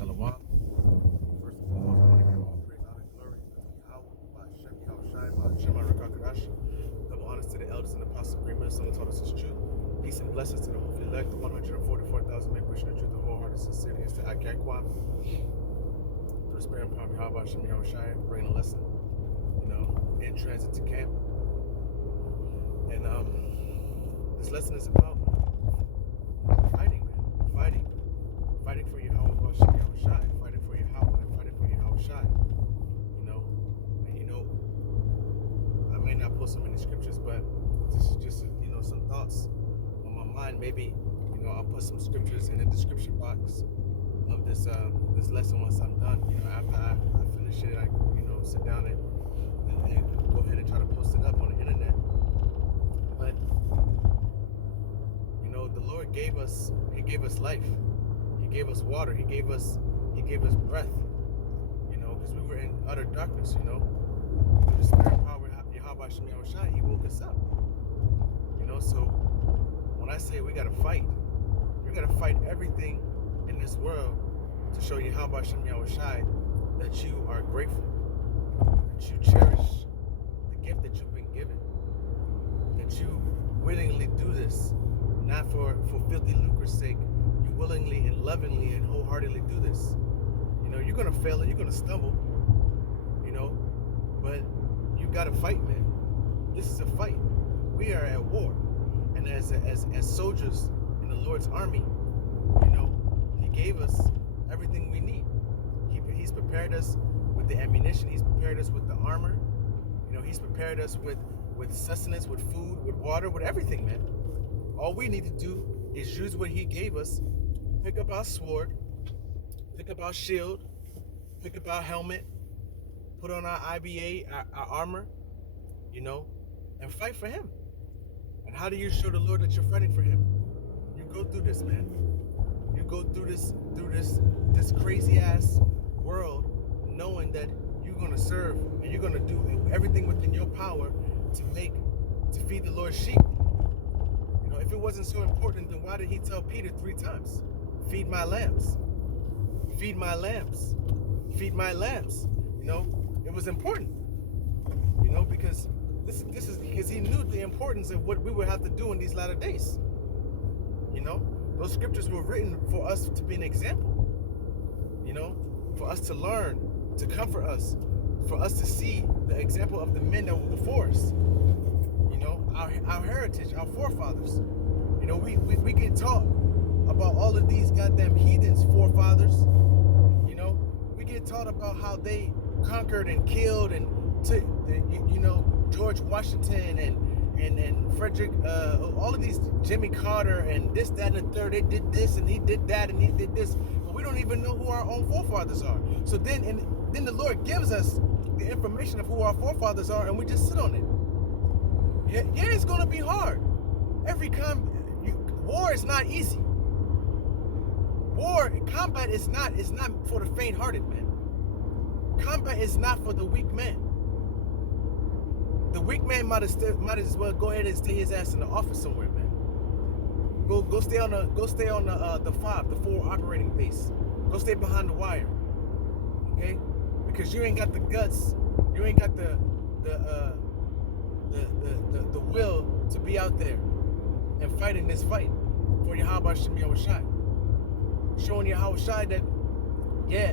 Shalom. First and foremost, I want to give all praise, honor, and glory unto Yahweh, by Hashem, Yahweh Shai, by Hashem, Kadash. Double honors to the elders and apostles, great men, son, taught us his truth. Peace and blessings to the hopefully elect, the 144,000 men pushing the truth, the wholehearted sincerity, is to Akakwa. Through the spirit and power of Yahweh, Hashem, Yahweh Shai, bringing a lesson, in transit to camp. And this lesson is about fighting, man. Fighting for Yahweh, Hashem, Yahweh Shai. Fighting for Yahweh, and fighting for Yahweh Shai. I may not put so many scriptures, but this is just, some thoughts on my mind. Maybe, I'll put some scriptures in the description box of this lesson once I'm done. After I finish it, I sit down and go ahead and try to post it up on the internet. But the Lord gave us life. He gave us water. He gave us breath. Because we were in utter darkness. Through the spirit and power of Yahweh Hashem Yahweh Shai, He woke us up. So when I say we gotta fight, we gotta fight everything in this world to show Yahweh Hashem Yahweh Shai that you are grateful, that you cherish the gift that you've been given, that you willingly do this, not for filthy lucre's sake. You willingly and lovingly and wholeheartedly do this. You're gonna fail and you're gonna stumble, but you gotta fight, man. This is a fight. We are at war. And as soldiers in the Lord's army, He gave us everything we need. He's prepared us with the ammunition. He's prepared us with the armor. He's prepared us with sustenance, with food, with water, with everything, man. All we need to do is use what He gave us, pick up our sword, pick up our shield, pick up our helmet, put on our IBA, our armor, and fight for Him. And how do you show the Lord that you're fighting for Him? You go through this, man. You go through this crazy ass world, knowing that you're gonna serve and you're gonna do everything within your power to feed the Lord's sheep. If it wasn't so important, then why did He tell Peter 3 times, "Feed my lambs, feed my lambs, feed my lambs"? It was important. Because this is because He knew the importance of what we would have to do in these latter days. Those scriptures were written for us to be an example. For us to learn, to comfort us, for us to see the example of the men that were before us. Our heritage, our forefathers. We get taught about all of these goddamn heathens, forefathers. We get taught about how they conquered and killed and took, George Washington and Frederick, all of these, Jimmy Carter and this, that, and the third. They did this and he did that and he did this, but we don't even know who our own forefathers are. So then the Lord gives us the information of who our forefathers are, and we just sit on it. Yeah, it's gonna be hard. War is not easy. Combat is not for the faint-hearted, man. Combat is not for the weak man. The weak man might as well go ahead and stay his ass in the office somewhere, man. Go stay on the 4 operating base. Go stay behind the wire, okay? Because you ain't got the guts, you ain't got the will to be out there and fighting this fight for Yahweh Hashem Yahweh Shai. Showing Yahweh Shai that, yeah,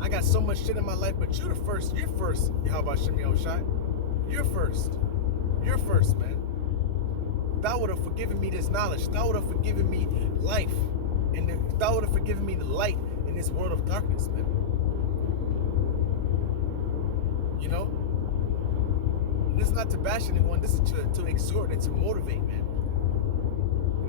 I got so much shit in my life, but you're first, Yahweh Hashem Yahweh Shai. You're first, man. Thou would have forgiven me this knowledge. Thou would have forgiven me life. And thou would have forgiven me the light in this world of darkness, man. And this is not to bash anyone. This is to exhort and to motivate, man.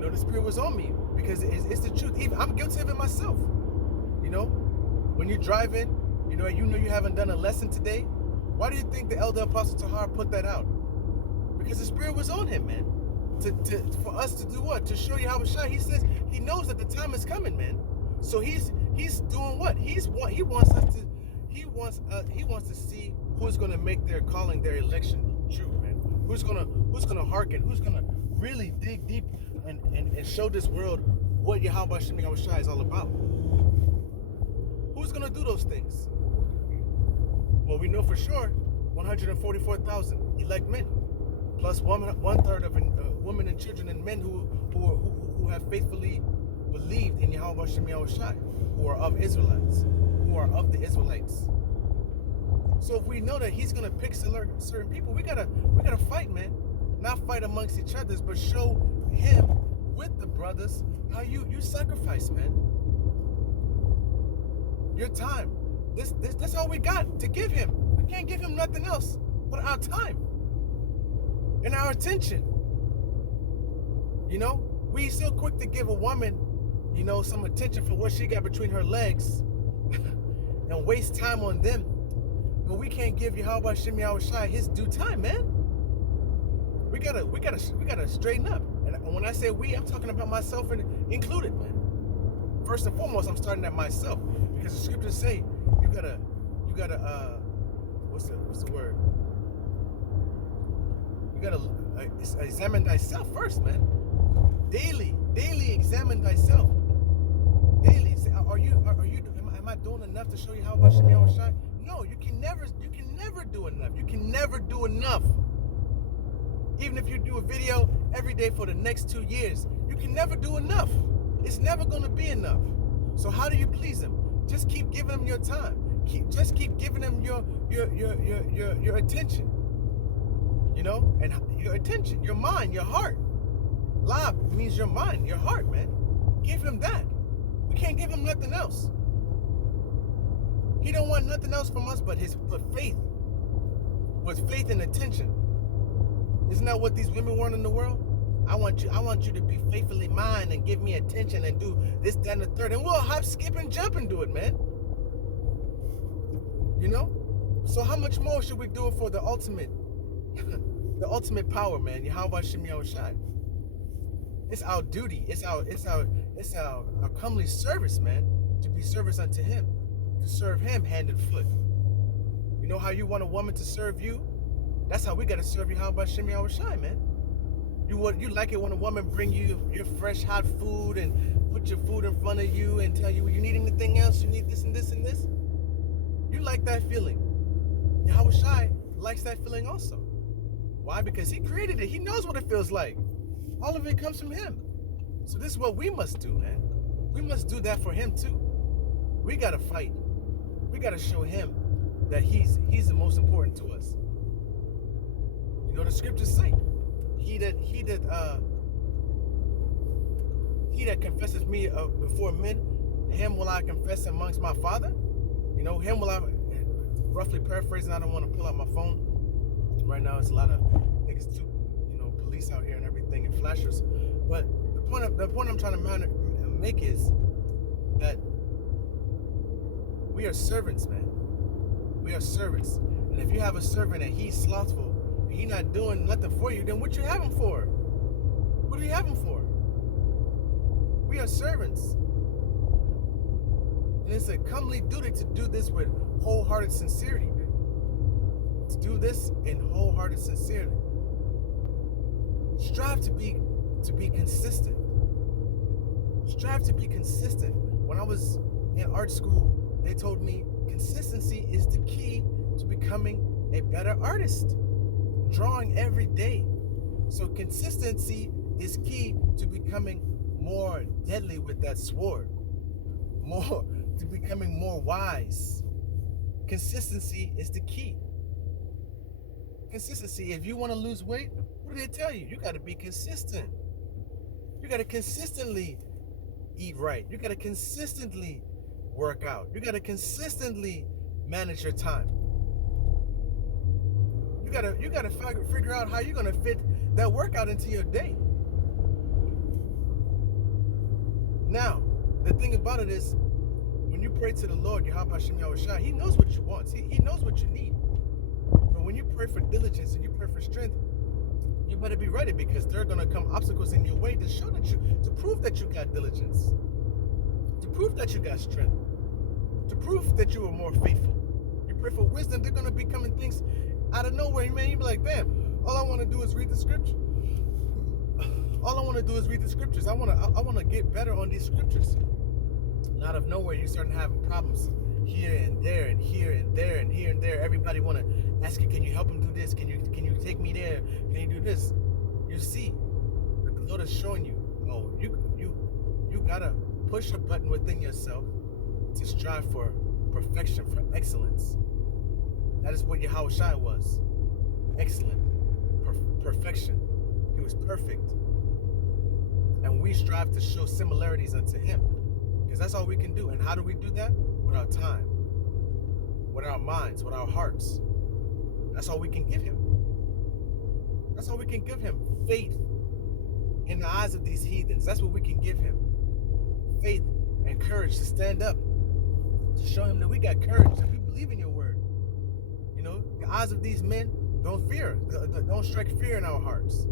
The Spirit was on me because it's the truth. Even I'm guilty of it myself. When you're driving, you haven't done a lesson today. Why do you think the Elder Apostle Tahar put that out? Because the Spirit was on him, man. For us to do what? To show you how it's shine. He says He knows that the time is coming, man. So he's doing what? He wants to see who's gonna make their calling, their election true, man. Who's gonna hearken? Who's gonna really dig deep and show this world what Yahweh Shem Yahushua is all about. Who's going to do those things? Well, we know for sure 144,000 elect men, plus one third of women and children and men who have faithfully believed in Yahweh Shem Yahushua, who are of Israelites, who are of the Israelites. So if we know that he's gonna pick certain people, we gotta fight, man. Not fight amongst each others, but show him with the brothers how you sacrifice, man. Your time. That's all we got to give him. We can't give him nothing else but our time and our attention. You know, we so quick to give a woman, you know, some attention for what she got between her legs and waste time on them. But we can't give Yahweh Shem Yahushua his due time, man. We gotta straighten up. And when I say we, I'm talking about myself and included, man. First and foremost, I'm starting at myself, because the scriptures say you gotta what's the word? You gotta examine thyself first, man. Daily examine thyself. Daily, say, am I doing enough to show you how much Shem Yahushua? No, you can never do enough. You can never do enough. Even if you do a video every day for the next 2 years, you can never do enough. It's never gonna be enough. So how do you please him? Just keep giving him your time. Just keep giving him your attention. You know, and your attention, your mind, your heart. Lab means your mind, your heart, man. Give him that. We can't give him nothing else. He don't want nothing else from us but faith. With faith and attention. Isn't that what these women want in the world? I want you to be faithfully mine and give me attention and do this, that, and the third. And we'll hop, skip, and jump and do it, man. You know? So how much more should we do it for the ultimate the ultimate power, man? Yahweh Shem Yahushua. It's our duty. It's our comely service, man, to be service unto him, to serve him hand and foot. You know how you want a woman to serve you? That's how we gotta serve you. How about Shem Yahushua, man? You like it when a woman bring you your fresh hot food and put your food in front of you and tell you need anything else, you need this and this and this. You like that feeling. Yahushua likes that feeling also. Why? Because he created it. He knows what it feels like. All of it comes from him. So this is what we must do, man. We must do that for him too. We gotta fight. We gotta show him that he's the most important to us. You know the scriptures say, he that confesseth me before men, him will I confess amongst my Father. You know, him will I, roughly paraphrasing, I don't want to pull out my phone. Right now it's a lot of niggas too, you know, police out here and everything and flashers. But the point I'm trying to make is that we are servants, man. We are servants. And if you have a servant and he's slothful, and he's not doing nothing for you, then what you have him for? What do you have him for? We are servants. And it's a comely duty to do this with wholehearted sincerity, man. To do this in wholehearted sincerity. Strive to be consistent. Strive to be consistent. When I was in art school, they told me consistency is the key to becoming a better artist. Drawing every day. So consistency is key to becoming more deadly with that sword. To becoming more wise. Consistency is the key. Consistency. If you want to lose weight, what do they tell you? You got to be consistent. You got to consistently eat right. You got to consistently work out. You got to consistently manage your time. You got to figure out how you're going to fit that workout into your day. Now, the thing about it is, when you pray to the Lord, Yahweh Shem Yahushua, he knows what you want. He knows what you need. But when you pray for diligence and you pray for strength, you better be ready, because there are going to come obstacles in your way to show to prove that you got diligence, to prove that you got strength, to prove that you are more faithful. You pray for wisdom, they're going to be coming things out of nowhere, man. You be like, damn, all I want to do is read the scripture. all I want to do is read the scriptures. I want to get better on these scriptures. And out of nowhere, you start having problems here and there and here and there and here and there. Everybody want to ask you, can you help him do this? Can you take me there? Can you do this? You see, the Lord is showing you, oh, you gotta push a button within yourself to strive for perfection, for excellence. That is what Yahushua was. Excellent. Perfection. He was perfect. And we strive to show similarities unto him. Because that's all we can do. And how do we do that? With our time. With our minds. With our hearts. That's all we can give him. That's all we can give him. Faith in the eyes of these heathens. That's what we can give him. Faith and courage to stand up. To show him that we got courage and we believe in your word. You know, the eyes of these men don't fear. Don't strike fear in our hearts.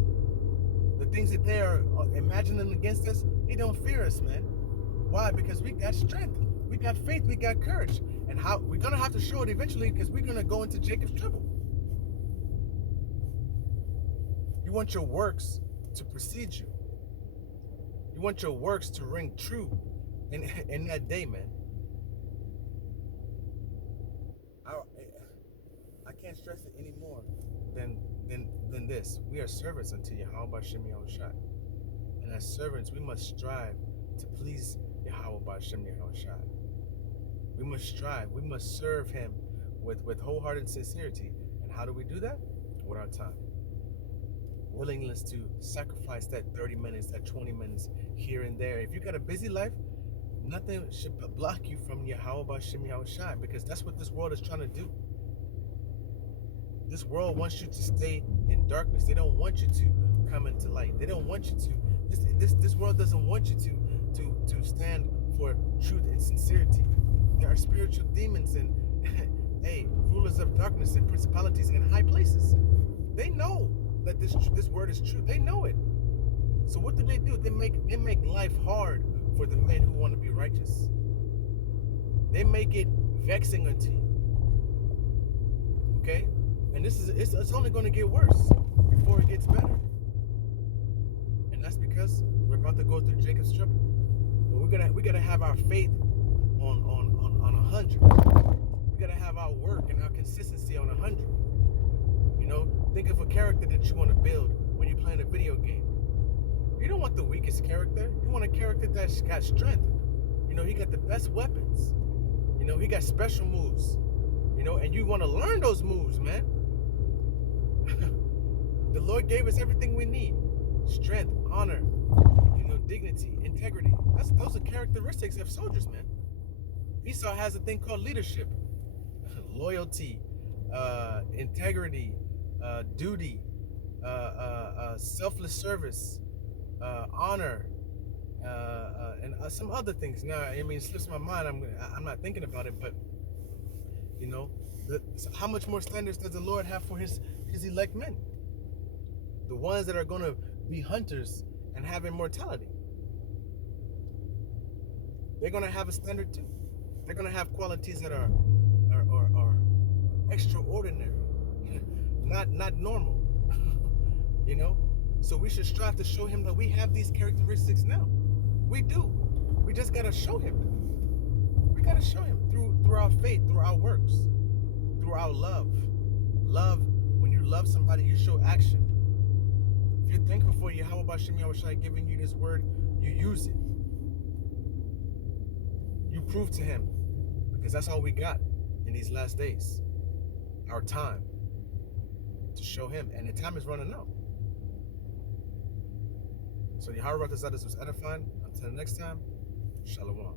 The things that they are imagining against us, they don't fear us, man. Why? Because we got strength. We got faith. We got courage. And how we're going to have to show it eventually because we're going to go into Jacob's trouble. You want your works to precede you. You want your works to ring true in that day, man. I can't stress it any more than this. We are servants unto Yahweh Shem Yahushua. And as servants, we must strive to please Yahweh Shem Yahushua. We must strive. We must serve him with wholehearted sincerity. And how do we do that? With our time. Willingness to sacrifice that 30 minutes, that 20 minutes here and there. If you got a busy life, nothing should block you from Yahweh Shem Yahushua, because that's what this world is trying to do. This world wants you to stay in darkness. They don't want you to come into light. They don't want you to. This world doesn't want you to stand for truth and sincerity. There are spiritual demons and rulers of darkness and principalities in high places. They know that this word is true. They know it. So what do? They make life hard for the men who want to be righteous. They make it vexing unto you. Okay? And it's only going to get worse before it gets better. And that's because we're about to go through Jacob's trouble. But we gotta have our faith on 100. We gotta have our work and our consistency on 100. You know, think of a character that you want to build when you're playing a video game. You don't want the weakest character. You want a character that's got strength. You know, he got the best weapons. You know, he got special moves. You know, and you want to learn those moves, man. The Lord gave us everything we need. Strength, honor, you know, dignity, integrity. Those are characteristics of soldiers, man. Esau has a thing called leadership. Loyalty, integrity, duty, selfless service, honor, and some other things. Now, I mean, it slips my mind. I'm not thinking about it, but you know, how much more standards does the Lord have for his elect men? The ones that are going to be hunters and have immortality. They're going to have a standard too. They're going to have qualities that are extraordinary, not normal. You know, so we should strive to show him that we have these characteristics now. We do. We just got to show him. We got to show him through our faith, through our works, through our love. Love. When you love somebody, you show action. If you're thankful for Yahweh Shem Yahushua giving you this word, you use it. You prove to him, because that's all we got in these last days. Our time to show him, and the time is running out. So Yahweh Ratazadis was edifying. Until next time, Shalom.